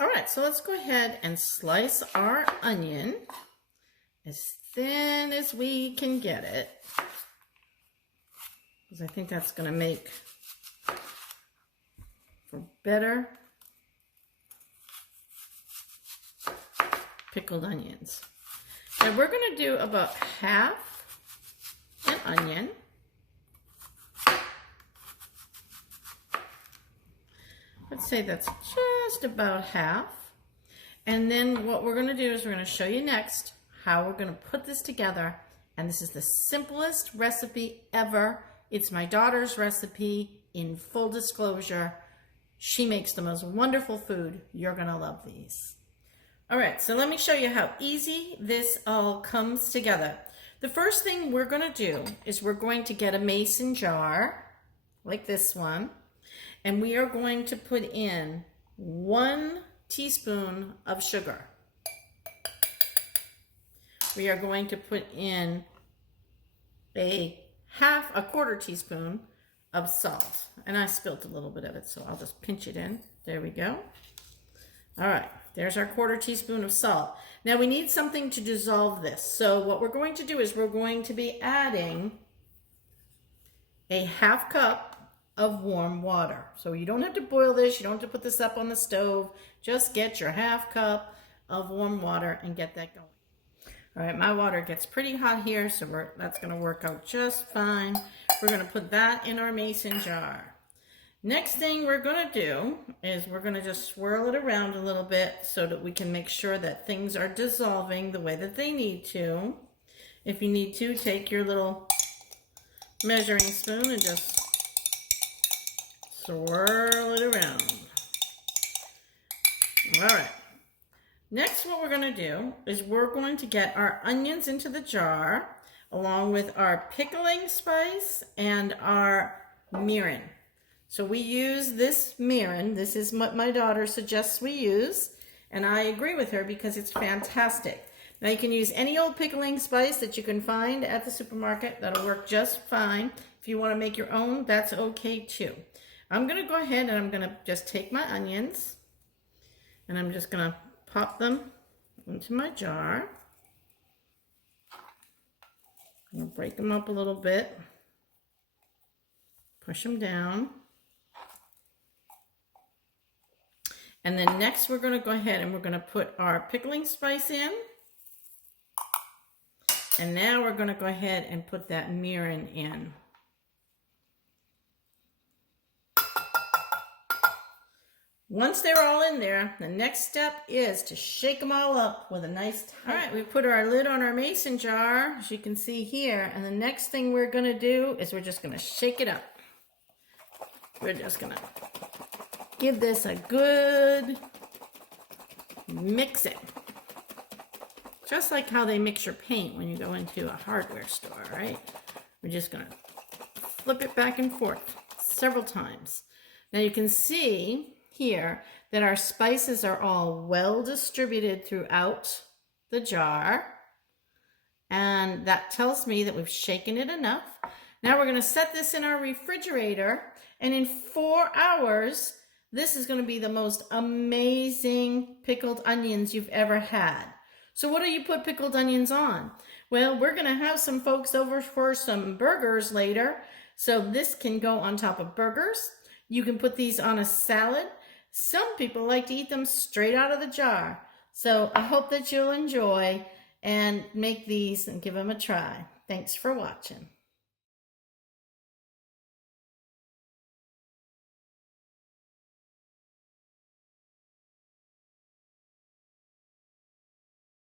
All right, so let's go ahead and slice our onion as thin as we can get it, because I think that's going to make for better pickled onions. Now we're going to do about half an onion. Let's say that's just about half. And then what we're going to do is we're going to show you next how we're going to put this together. And this is the simplest recipe ever. It's my daughter's recipe. In full disclosure, she makes the most wonderful food. You're going to love these. All right, so let me show you how easy this all comes together. The first thing we're going to do is we're going to get a mason jar like this one. And we are going to put in 1 teaspoon of sugar. We are going to put in a quarter teaspoon of salt. And I spilt a little bit of it, so I'll just pinch it in. There we go. All right, there's our quarter teaspoon of salt. Now we need something to dissolve this. So what we're going to do is we're going to be adding a ½ cup of warm water. So you don't have to boil this, you don't have to put this up on the stove. Just get your ½ cup of warm water and get that going. All right, my water gets pretty hot here, so that's going to work out just fine. We're going to put that in our mason jar. Next thing we're going to do is we're going to just swirl it around a little bit so that we can make sure that things are dissolving the way that they need to. If you need to, take your little measuring spoon and just swirl it around. All right. Next, what we're going to do is we're going to get our onions into the jar along with our pickling spice and our mirin. So we use this mirin. This is what my daughter suggests we use, and I agree with her because it's fantastic. Now you can use any old pickling spice that you can find at the supermarket. That'll work just fine. If you want to make your own, that's okay too. I'm going to go ahead and I'm going to just take my onions and I'm just going to pop them into my jar. I'm going to break them up a little bit, push them down. And then next we're going to go ahead and we're going to put our pickling spice in. And now we're going to go ahead and put that mirin in. Once they're all in there, the next step is to shake them all up with a nice tight. All right, we put our lid on our mason jar, as you can see here, and the next thing we're going to do is we're just going to shake it up. We're just going to give this a good mix it. Just like how they mix your paint when you go into a hardware store, right? We're just going to flip it back and forth several times. Now you can see here that our spices are all well distributed throughout the jar, and that tells me that we've shaken it enough. Now we're going to set this in our refrigerator, and in 4 hours this is going to be the most amazing pickled onions you've ever had. So what do you put pickled onions on? Well, we're going to have some folks over for some burgers later, so this can go on top of burgers. You can put these on a salad. Some people like to eat them straight out of the jar. So I hope that you'll enjoy and make these and give them a try. Thanks for watching.